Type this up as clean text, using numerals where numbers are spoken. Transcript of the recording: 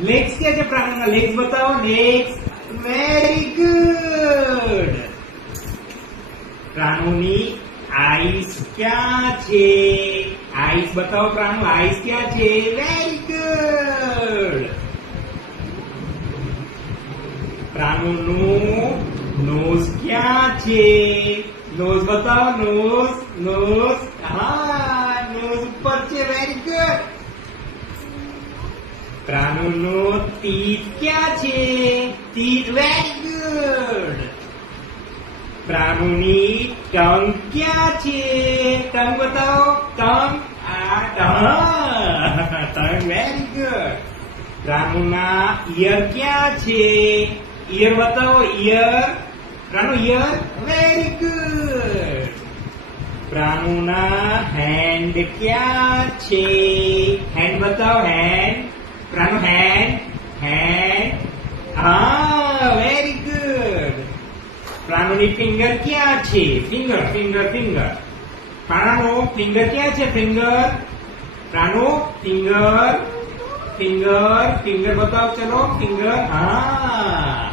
Legs ક્યાં છે પ્રાણીના? Legs બતાવો. લેગ્સ. Very good. પ્રાણીની આઈસ ક્યાં છે? આઈસ બતાવો પ્રાણુ. આઈસ ક્યાં છે? Very good. પ્રાણુનું નોઝ ક્યાં છે? નોઝ બતાવો. નોઝ. નોઝ. હા, નોઝ ઉપર છે. Very good. પ્રાણુનું ટીથ ક્યાં છે? ટીથ. Very good. પ્રાણુની ટંગ ક્યાં છે? ટંગ બતાવો. ટંગ. આ ટંગ. Very good. પ્રાણુના ઈયર ક્યાં છે? ઈયર બતાવો. Ear. Pranu ear. Very good. પ્રાણુના હેન્ડ ક્યાં છે? હેન્ડ બતાવો. હેન્ડ. પ્રાણુ હેન્ડ. હેન્ડ. હા, વેરી ગુડ. પ્રાણુની ફિંગર ક્યાં છે? Finger. Finger. Finger. Pranu finger ક્યાં છે? Finger. Pranu finger. Finger. Finger બતાવો. ચલો ફિંગર. હા,